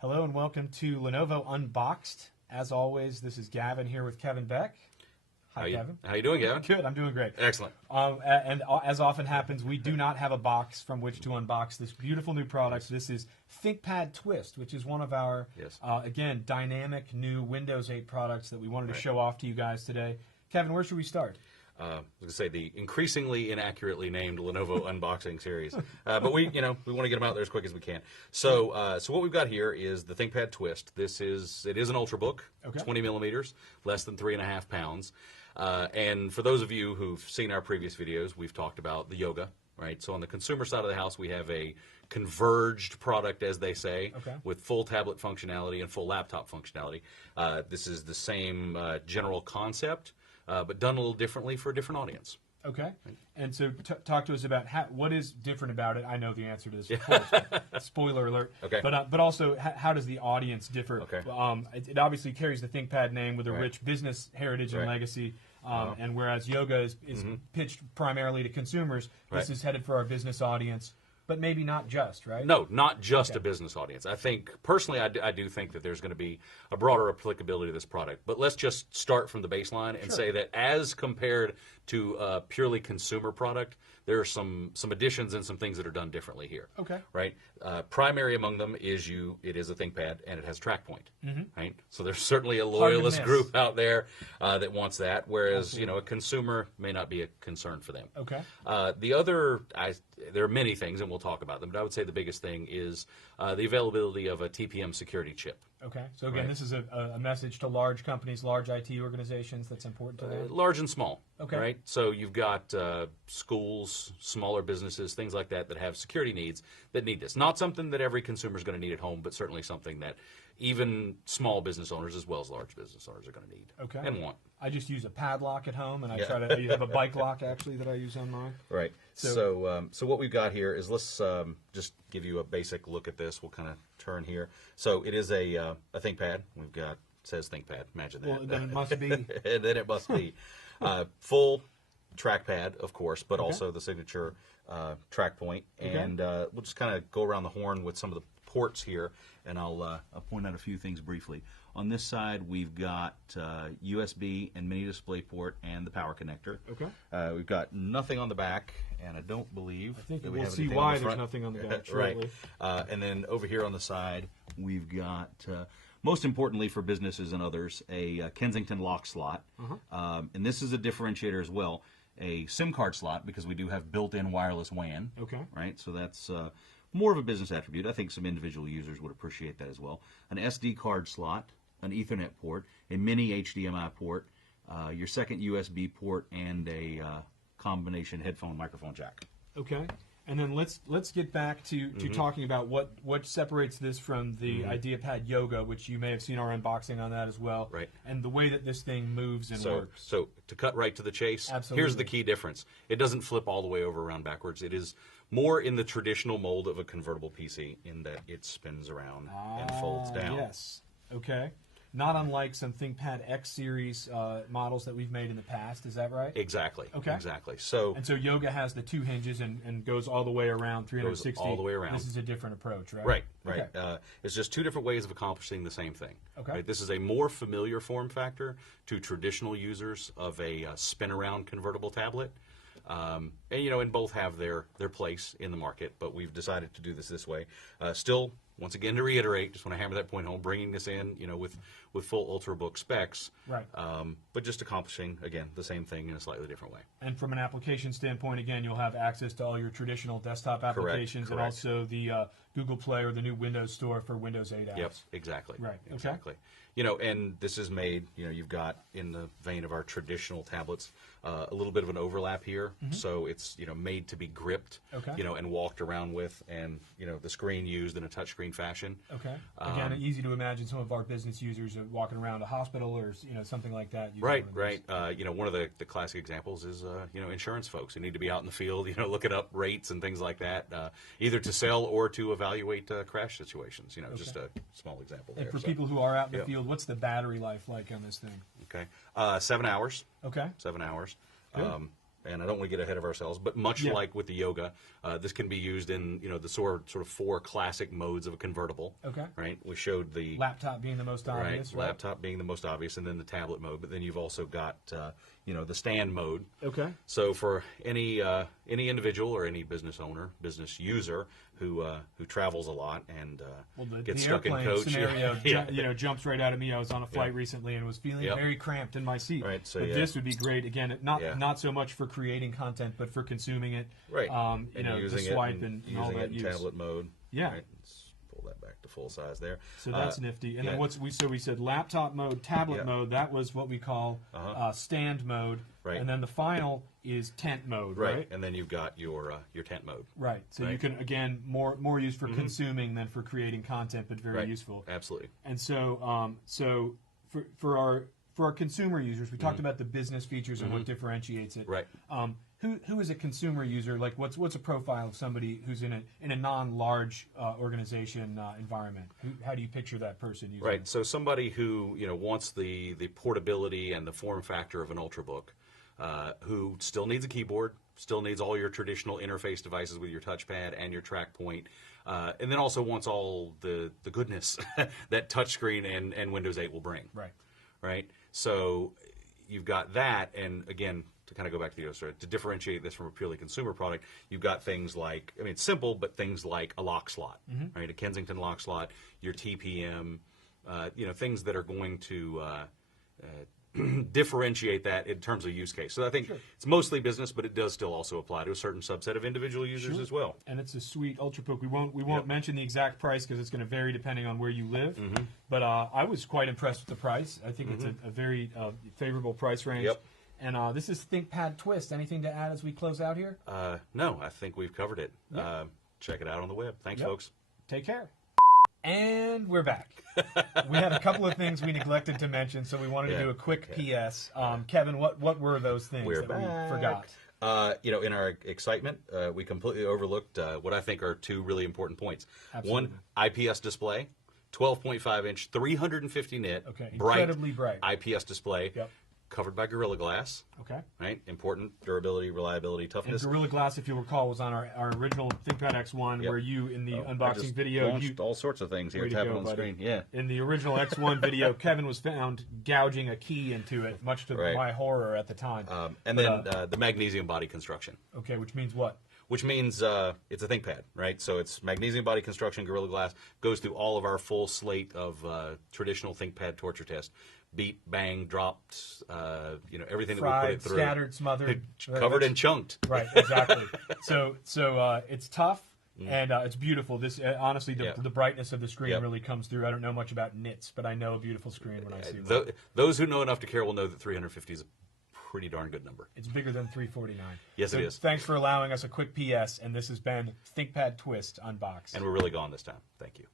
Hello and welcome to Lenovo Unboxed. As always, this is Gavin here with Kevin Beck. Hi, Kevin. How you doing, Gavin? Good, I'm doing great. Excellent. And as often happens, we do not have a box from which to unbox this beautiful new product. This is ThinkPad Twist, which is one of our, again, dynamic new Windows 8 products that we wanted to show off to you guys today. Kevin, where should we start? I was going to say the increasingly inaccurately named Lenovo unboxing series, but we want to get them out there as quick as we can. So, what we've got here is the ThinkPad Twist. It is an Ultrabook, 20 millimeters, less than 3.5 pounds. And for those of you who've seen our previous videos, we've talked about the Yoga, right? So on the consumer side of the house, we have a converged product, as they say, with full tablet functionality and full laptop functionality. This is the same general concept, but done a little differently for a different audience. Okay. And so talk to us about what is different about it. I know the answer to this, of course. Spoiler alert. Okay. But also, how does the audience differ? Okay. It obviously carries the ThinkPad name with a rich business heritage and legacy. And whereas Yoga is pitched primarily to consumers, this is headed for our business audience. But maybe not just, right? No, not just a business audience. I think, personally, I do think that there's going to be a broader applicability to this product. But let's just start from the baseline and say that as compared to a purely consumer product, there are some additions and some things that are done differently here. Okay. Right? Primary among them is it is a ThinkPad, and it has TrackPoint. Right? So there's certainly a loyalist group out there that wants that, whereas a consumer may not be a concern for them. Okay. There are many things, and we'll talk about them, but I would say the biggest thing is the availability of a TPM security chip. Okay. So again, this is a message to large companies, large IT organizations that's important to them? Large and small. Okay. Right? So you've got schools, smaller businesses, things like that have security needs that need this. Not something that every consumer is going to need at home, but certainly something that even small business owners as well as large business owners are going to need and want. I just use a padlock at home, and I try to have a bike lock, actually, that I use on mine. Right. So what we've got here is, let's just give you a basic look at this. We'll kind of turn here. So it is a ThinkPad. We've got, it says ThinkPad. Imagine that. Well, then it must be. And then it must be. Full trackpad, of course, but also the signature TrackPoint. And we'll just kind of go around the horn with some of the ports here, and I'll point out a few things briefly. On this side, we've got USB and mini display port and the power connector. Okay. We've got nothing on the back, and I don't believe that we have see why on the there's nothing on the back. Right. And then over here on the side, we've got, most importantly for businesses and others, a Kensington lock slot. And this is a differentiator as well. A SIM card slot, because we do have built-in wireless WAN. Okay. Right. So that's more of a business attribute. I think some individual users would appreciate that as well. An SD card slot, an Ethernet port, a mini HDMI port, your second USB port, and a combination headphone microphone jack. Okay. And then let's get back to talking about what separates this from the IdeaPad Yoga, which you may have seen our unboxing on that as well. Right. And the way that this thing moves and works. So to cut right to the chase, here's the key difference. It doesn't flip all the way over around backwards. It is more in the traditional mold of a convertible PC in that it spins around and folds down. Yes. Okay. Not unlike some ThinkPad X series models that we've made in the past. Is that right? Exactly. Okay. Exactly. So Yoga has the two hinges and goes all the way around 360. Goes all the way around. This is a different approach, right? Right. Right. Okay. It's just two different ways of accomplishing the same thing. Okay. Right? This is a more familiar form factor to traditional users of a spin-around convertible tablet. And both have their place in the market, but we've decided to do this way. Still, once again, to reiterate, just want to hammer that point home, bringing this in, with full Ultrabook specs, right? But just accomplishing, again, the same thing in a slightly different way. And from an application standpoint, again, you'll have access to all your traditional desktop applications, and also the Google Play or the new Windows Store for Windows 8 apps. Yep, exactly. Right. Exactly. And this is made, you've got, in the vein of our traditional tablets, a little bit of an overlap here. So it's, made to be gripped, and walked around with, and, the screen used in a touchscreen fashion. Okay. Again, easy to imagine some of our business users are walking around a hospital or, something like that. Right, right. One of the classic examples is, insurance folks who need to be out in the field, looking up rates and things like that, either to sell or to evaluate crash situations. Just a small example there. And for people who are out in the field, what's the battery life like on this thing? Okay. 7 hours. Okay. 7 hours. and I don't want to get ahead of ourselves, but much like with the Yoga, this can be used in the sort of 4 classic modes of a convertible. Okay. Right. We showed the laptop being the most obvious. Right. Laptop being the most obvious, and then the tablet mode. But then you've also got the stand mode. Okay. So for any individual or any business owner, business user who travels a lot and gets stuck in coach, scenario jumps right out of me. I was on a flight recently and was feeling very cramped in my seat. Right. So but this would be great. Again, not so much for creating content, but for consuming it. Right. And using the swipe and and all that in tablet mode. Yeah. Right. Let's pull that back to full size there. So that's nifty. And then we said laptop mode, tablet mode. That was what we call stand mode. Right. And then the final is tent mode. Right. And then you've got your tent mode. Right. So you can again more used for consuming than for creating content, but very useful. Absolutely. And so for our consumer users, we talked about the business features and what differentiates it. Right. Who is a consumer user? Like, what's a profile of somebody who's in a non-large organization environment? How do you picture that person using Right. it? So somebody who wants the portability and the form factor of an Ultrabook, who still needs a keyboard, still needs all your traditional interface devices with your touchpad and your track point, and then also wants all the goodness that touchscreen and Windows 8 will bring. Right. Right. So you've got that, and again, to kind of go back to the other to differentiate this from a purely consumer product, you've got things like, it's simple, but things like a lock slot, right? A Kensington lock slot, your TPM, things that are going to differentiate that in terms of use case. So I think it's mostly business, but it does still also apply to a certain subset of individual users as well. And it's a sweet Ultrabook. We won't mention the exact price because it's going to vary depending on where you live. But I was quite impressed with the price. I think it's a very favorable price range. Yep. And this is ThinkPad Twist. Anything to add as we close out here? No, I think we've covered it. Yep. Check it out on the web. Thanks, folks. Take care. And we're back. We had a couple of things we neglected to mention, so we wanted to do a quick PS. Kevin, what were those things We're that back. we forgot? In our excitement, we completely overlooked what I think are 2 really important points. Absolutely. One, IPS display, 12.5-inch, 350 nit, incredibly bright IPS display. Yep. Covered by Gorilla Glass. Okay. Right? Important durability, reliability, toughness. And Gorilla Glass, if you recall, was on our original ThinkPad X1, where you, in the unboxing video... launched all sorts of things here, tapping on the screen. Yeah. In the original X1 video, Kevin was found gouging a key into it, much to my horror at the time. And then the magnesium body construction. Okay, which means what? Which means it's a ThinkPad, right? So it's magnesium body construction, Gorilla Glass, goes through all of our full slate of traditional ThinkPad torture tests. Beat, bang, dropped, everything Fried, that we put it through. Scattered, smothered. Covered and chunked. Right, exactly. So it's tough, and it's beautiful. This honestly, the brightness of the screen really comes through. I don't know much about nits, but I know a beautiful screen when I see one. Those who know enough to care will know that 350 is a pretty darn good number. It's bigger than 349. Yes, it is. Thanks for allowing us a quick PS, and this has been ThinkPad Twist Unboxed. And we're really gone this time. Thank you.